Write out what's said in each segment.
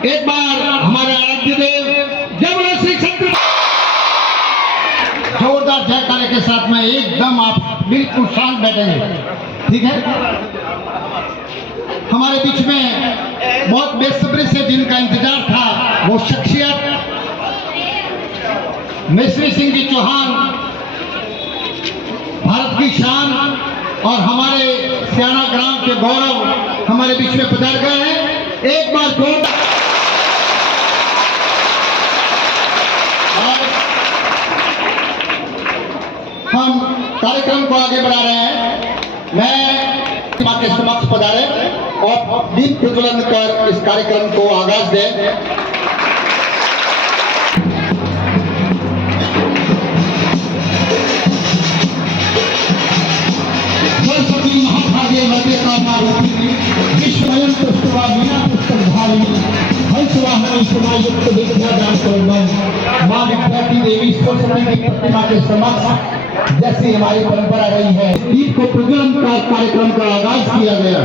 एक बार हमारे आराध्य देव जय श्री छत्र जोरदार जयकारे के साथ में एकदम आप बिल्कुल शांत बैठेंगे, ठीक है। हमारे बीच में बहुत बेसब्री से जिनका इंतजार था वो शख्सियत मिश्री सिंह जी चौहान, भारत की शान और हमारे सियाना ग्राम के गौरव हमारे बीच में पधार गए हैं। एक बार जोरदार हम कार्यक्रम को आगे बढ़ा रहे हैं। मैं मां के समक्ष पधारे और दीप प्रज्वलन कर इस कार्यक्रम को आगाज दें। महाभागे मध्य कामा रूपिणी विश्वयं पुष्टवा मीना पुष्कर भालिनी हंसवाहनी सुनायुक्त विद्या ज्ञान करुणा मां विद्यार्थी देवी सरस्वती की प्रतिमा के समक्ष जैसी हमारी परंपरा रही है, दीप को प्रज्वलन का कार्यक्रम का आगाज किया गया।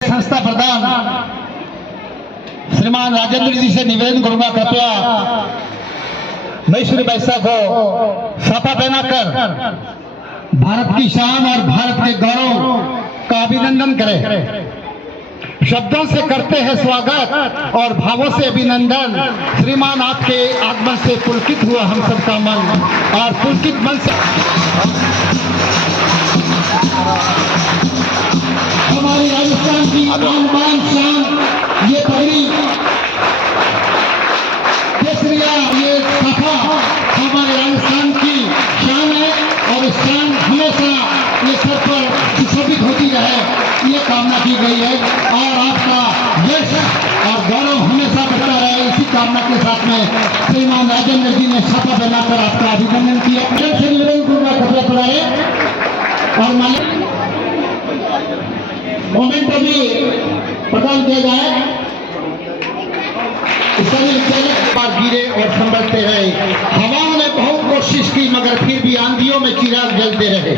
संस्था प्रधान श्रीमान राजेंद्र जी से निवेदन करूंगा, कृपया मैसूरी बैसा को साफा पहनाकर भारत की शान और भारत के गौरव का अभिनंदन करें। शब्दों से करते हैं स्वागत और भावों से अभिनंदन। श्रीमान आपके आगमन से पुलकित हुआ हम सबका मन और पुलकित मन से हमारी राजस्थान की आन बान शान ये पगड़ी केसरिया ये सफा हमारे राजस्थान की शान है और इस शान हमेशा ये सर पर सुशोभित होती रहे, ये कामना की गई है और आपका यश और गौरव हमेशा बढ़ता रहे, इसी कामना के साथ में श्रीमान राजेंद्र जी ने सफा बनाकर आपका अभिनंदन किया। कपड़ा पड़ाए और मोमेंट भी प्रदान किया जाए। सभी बार गिरे और संभलते रहे। हवाओं ने बहुत कोशिश की मगर फिर भी आंधियों में चिराग जलते रहे।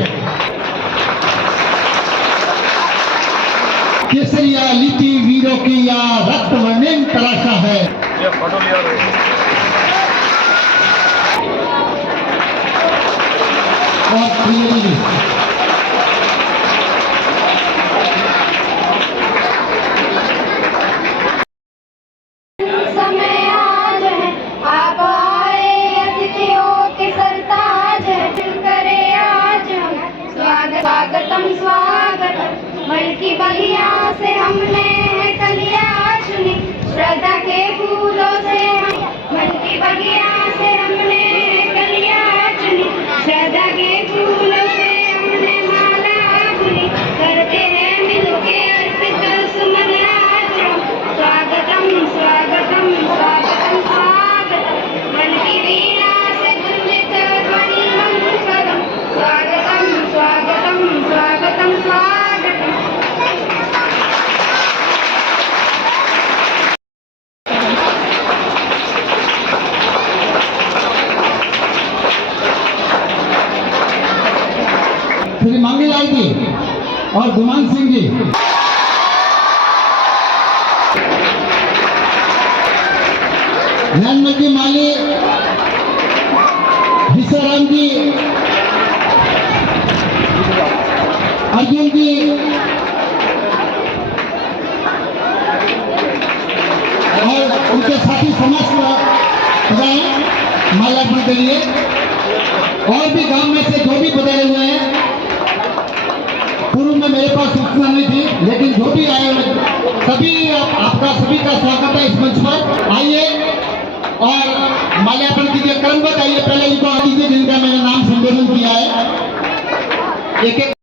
केसरिया लिपि वीरों की या रक्त वर्णिम तराशा है। और समय आज है, आप आए अतिथियों के सरताज है। करे आज हम स्वागतम स्वागतम। मन की बगिया से हमने है कलिया चुनी, श्रद्धा के फूलों से मन की बगिया से हमने है कलिया चुनी, श्रद्धा के फूलों से हमने माला बुनी। करते हैं मिलके अर्पित सुमन आज हम स्वागतम स्वागतम स्वागतम स्वागतम। मन की वीणा से गूंजे ध्वनि मंगलम, स्वागतम स्वागतम स्वागतम स्वागतम। श्री मांगीलाल जी और गुमान सिंह जी, नंदमती माली, हिसाराम जी, अर्जुन जी और उनके साथी समस्त माल्यार्पण के लिए। और भी गांव में से जो भी पधारे हुए हैं, पूर्व में मेरे पास सूचना नहीं थी, लेकिन जो भी आए हुए सभी आपका सभी का स्वागत है इस मंच पर। आइए और माल्यार्पण कीजिए। क्रमबद्ध आइए, पहले इनको दीजिए जिनका मैंने नाम संबोधन किया है। एक एक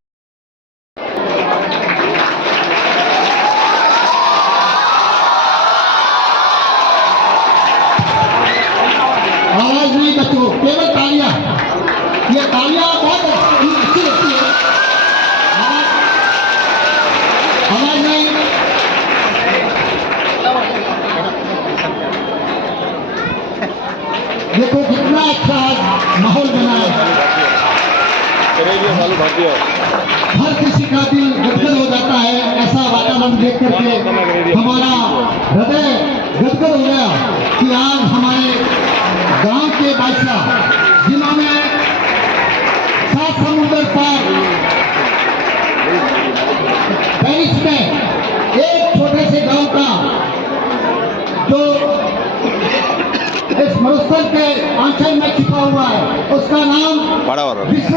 आवाज नहीं बच्चों, केवल तालियां। ये तालियां बहुत अच्छी लगती है। आवाज नहीं। देखो कितना अच्छा माहौल बना है। हर किसी का दिल गदगद हो जाता है। ऐसा वातावरण देख करके हमारा हृदय गदगद हो गया कि आज हमारे गांव के बादशाह, जिन्होंने 7 समुद्र पार पेरिस में एक छोटे से गांव का जो इस मरुस्थल के आंचल में छिपा हुआ है, उसका नाम विश्व।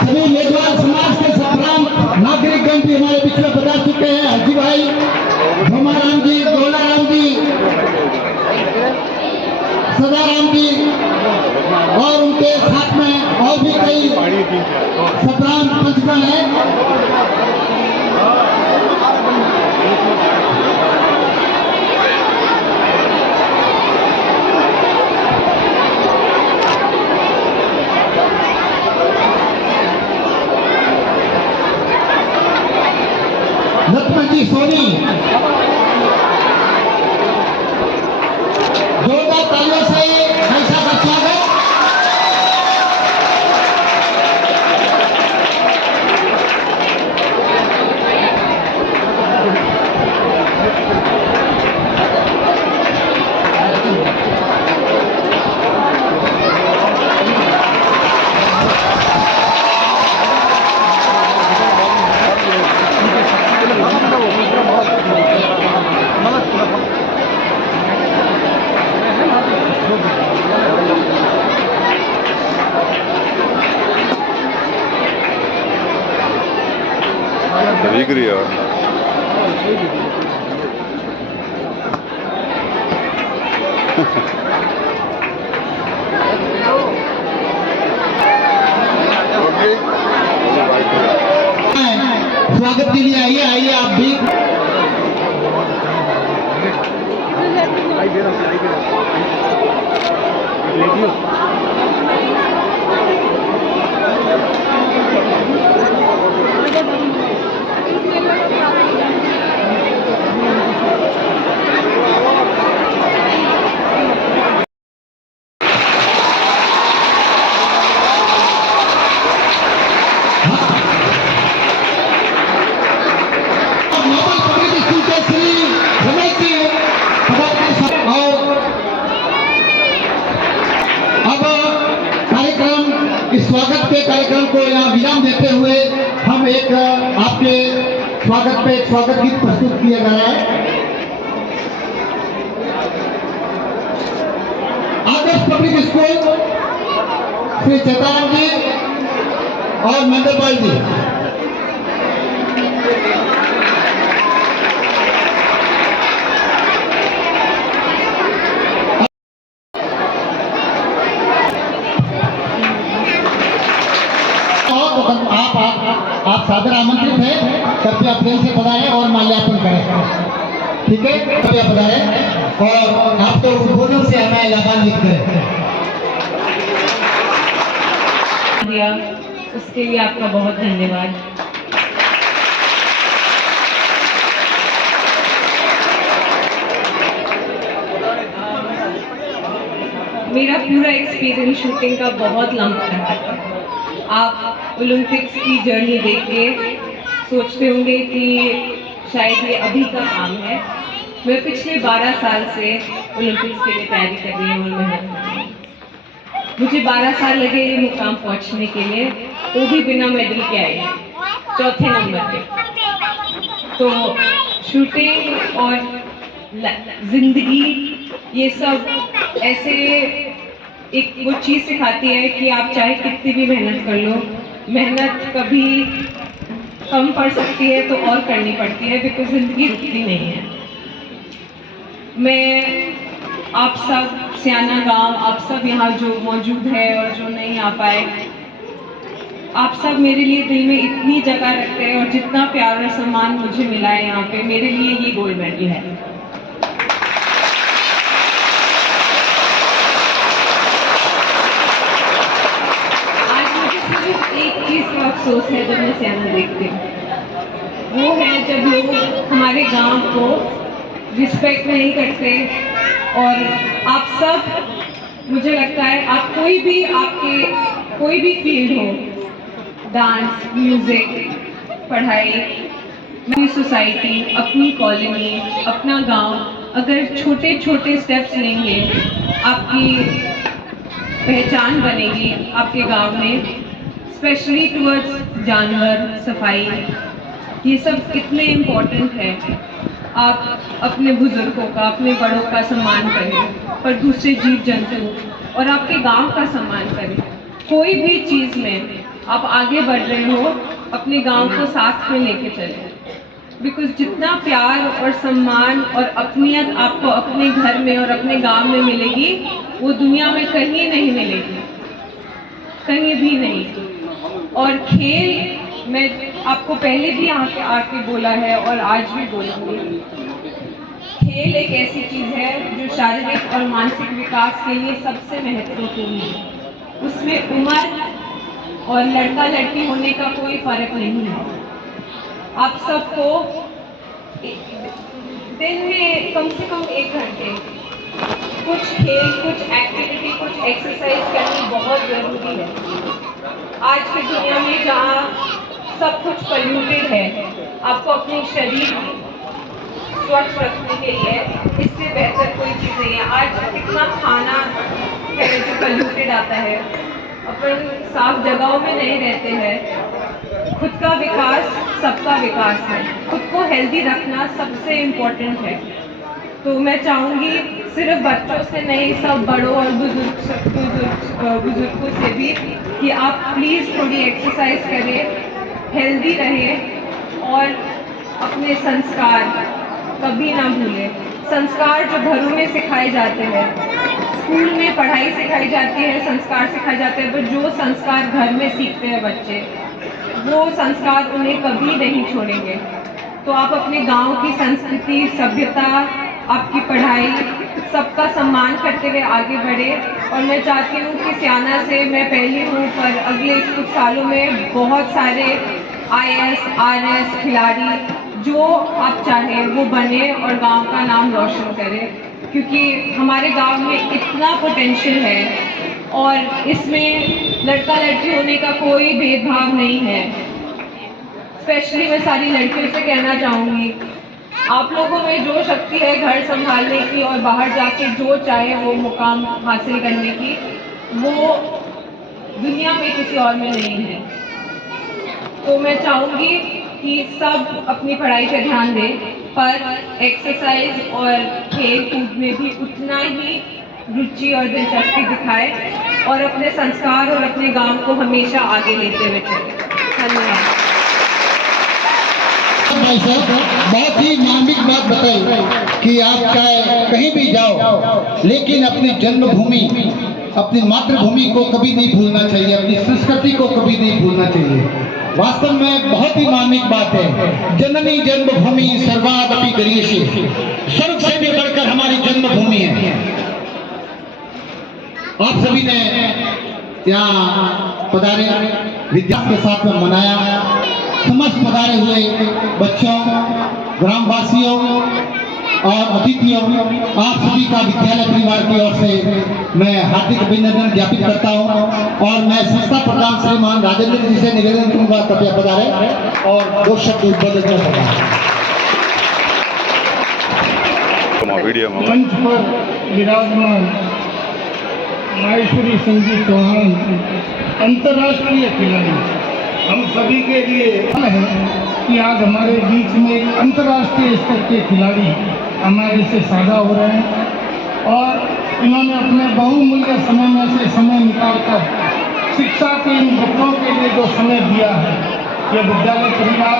सभी मेघवाल समाज के संग्राम नागरिकगण भी हमारे बीच में बता चुके हैं। हाजी भाई, भोमाराम जी, गोलाराम जी, सदाराम जी और उनके साथ में और भी कई संग्राम पंचगण हैं। लक्ष्मण सोनी, जोरदार तालियों से ऐसा का स्वागत। Игорь. स्वागत के लिए आइए, आइए आप भी। नॉर्मल पब्लिक स्कूल के श्री रमेश जी और अब कार्यक्रम इस स्वागत के कार्यक्रम को यहाँ विराम देते हुए हम एक आपके स्वागत पे एक स्वागत गीत प्रस्तुत किया जा रहा है। आदर्श पब्लिक स्कूल श्री चेताराम जी और महेंद्रपाल जी। आप सादर आमंत्रित हैं, कृपया प्रेम से पधारें और माल्यार्पण करें। ठीक है, कृपया पधारें और आपके उद्बोधन से हमें लाभान्वित करें। दिया उसके लिए आपका बहुत धन्यवाद। मेरा पूरा एक्सपीरियंस शूटिंग का बहुत लंबा रहा है। आप ओलंपिक्स की जर्नी देख के सोचते होंगे कि शायद ये अभी का काम है। मैं पिछले 12 साल से ओलंपिक्स के लिए तैयारी कर रही हूँ और मेहनत कर रही हूँ। मुझे 12 साल लगे ये मुकाम पहुँचने के लिए, वो भी बिना मेडल के आई, चौथे नंबर पे। तो शूटिंग और जिंदगी ये सब ऐसे एक वो चीज़ सिखाती है कि आप चाहे कितनी भी मेहनत कर लो, मेहनत कभी कम पड़ सकती है तो और करनी पड़ती है, बिकॉज ज़िंदगी रुकती नहीं है। मैं आप सब सियाना गांव, आप सब यहाँ जो मौजूद है और जो नहीं आ पाए, आप सब मेरे लिए दिल में इतनी जगह रखते हैं और जितना प्यार और सम्मान मुझे मिला है यहाँ पे, मेरे लिए ये गोल्ड मेडल है। एक चीज़ का अफसोस है जब मैं सियाना देखती हूँ, वो है जब लोग हमारे गांव को रिस्पेक्ट नहीं करते। और आप सब, मुझे लगता है आप कोई भी, आपके कोई भी फील्ड हो, डांस, म्यूज़िक, पढ़ाई, अपनी सोसाइटी, अपनी कॉलोनी, अपना गांव, अगर छोटे छोटे स्टेप्स लेंगे आपकी पहचान बनेगी आपके गांव में। स्पेशली टुवर्ड्स जानवर, सफाई, ये सब कितने इम्पोर्टेंट है। आप अपने बुजुर्गों का, अपने बड़ों का सम्मान करें और दूसरे जीव जंतु और आपके गांव का सम्मान करें। कोई भी चीज़ में आप आगे बढ़ रहे हो, अपने गांव को साथ में लेके चलें, बिकॉज जितना प्यार और सम्मान और अपनियत आपको अपने घर में और अपने गांव में मिलेगी, वो दुनिया में कहीं नहीं मिलेगी, कहीं भी नहीं। और खेल, मैं आपको पहले भी यहाँ पे आके बोला है और आज भी बोलूँगी, खेल एक ऐसी चीज़ है जो शारीरिक और मानसिक विकास के लिए सबसे महत्वपूर्ण है। उसमें उम्र और लड़का लड़की होने का कोई फर्क नहीं है। आप सबको दिन में कम से कम 1 घंटे कुछ खेल, कुछ एक्टिविटी, कुछ एक्सरसाइज करनी बहुत ज़रूरी है। आज की दुनिया में जहाँ सब कुछ पोल्यूटेड है, आपको अपने शरीर स्वच्छ रखने के लिए इससे बेहतर कोई चीज़ नहीं है। आज कितना खाना जो पोल्यूटेड आता है, अपन साफ जगहों में नहीं रहते हैं। खुद का विकास सबका विकास है, खुद को हेल्दी रखना सबसे इम्पोर्टेंट है। तो मैं चाहूँगी सिर्फ बच्चों से नहीं, सब बड़ों और बुजुर्गों से भी कि आप प्लीज़ थोड़ी एक्सरसाइज करें, हेल्दी रहें और अपने संस्कार कभी ना भूलें। संस्कार जो घरों में सिखाए जाते हैं, स्कूल में पढ़ाई सिखाई जाती है, संस्कार सिखाए जाते हैं, पर जो संस्कार घर में सीखते हैं बच्चे, वो संस्कार उन्हें कभी नहीं छोड़ेंगे। तो आप अपने गांव की संस्कृति, सभ्यता, आपकी पढ़ाई, सबका सम्मान करते हुए आगे बढ़े। और मैं चाहती हूँ कि सियाना से मैं पहली हूँ, पर अगले कुछ सालों में बहुत सारे IAS, RS खिलाड़ी जो आप चाहें वो बने और गांव का नाम रोशन करें, क्योंकि हमारे गांव में इतना पोटेंशियल है और इसमें लड़का लड़की होने का कोई भेदभाव नहीं है। स्पेशली मैं सारी लड़कियों से कहना चाहूँगी, आप लोगों में जो शक्ति है घर संभालने की और बाहर जाके जो चाहे वो मुकाम हासिल करने की, वो दुनिया में किसी और में नहीं है। तो मैं चाहूँगी कि सब अपनी पढ़ाई पे ध्यान दें, पर एक्सरसाइज और खेल कूद में भी उतना ही रुचि और दिलचस्पी दिखाए और अपने संस्कार और अपने गांव को हमेशा आगे लेते हुए चलें। धन्यवाद। भाई साहब बहुत ही मार्मिक बात बताई कि आप चाहे कहीं भी जाओ लेकिन अपनी जन्मभूमि, अपनी मातृभूमि को कभी नहीं भूलना चाहिए, अपनी संस्कृति को कभी नहीं भूलना चाहिए। वास्तव में बहुत ही मार्मिक बात है। जननी जन्मभूमि सर्वादपि गरीयसी, स्वर्ग से भी बढ़कर हमारी जन्मभूमि है। आप सभी ने यहाँ पधारे, विद्या के साथ में मनाया। समस्त पधारे हुए बच्चों, ग्रामवासियों और अतिथियों, आप सभी का विद्यालय परिवार की ओर से मैं हार्दिक अभिनंदन ज्ञापित करता हूं और मैं संस्था प्रधान श्रीमान राजेंद्र जी से निवेदन करूंगा कृपया पधारें और दो शब्द उद्बोधन करें। मंच पर विराजमान माहेश्वरी सिंह जी चौहान अंतर्राष्ट्रीय खिलाड़ी, हम सभी के लिए है कि आज हमारे बीच में एक अंतर्राष्ट्रीय स्तर के खिलाड़ी हमारे से साझा हो रहे हैं और इन्होंने अपने बहुमूल्य समय में से समय निकालकर शिक्षा के इन बच्चों के लिए जो समय दिया है, यह विद्यालय परिवार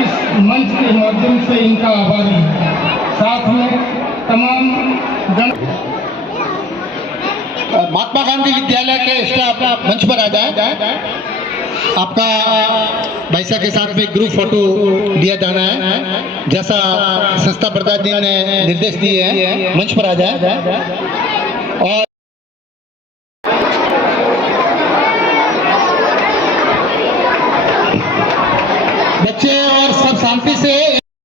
इस मंच के माध्यम से इनका आभारी है। साथ में तमाम महात्मा गांधी विद्यालय के स्टाफ मंच पर आ जाए। आपका भाई साहब के साथ में ग्रुप फोटो लिया जाना है, जैसा संस्था प्रधान जी ने निर्देश दिए हैं। मंच पर आ जाए और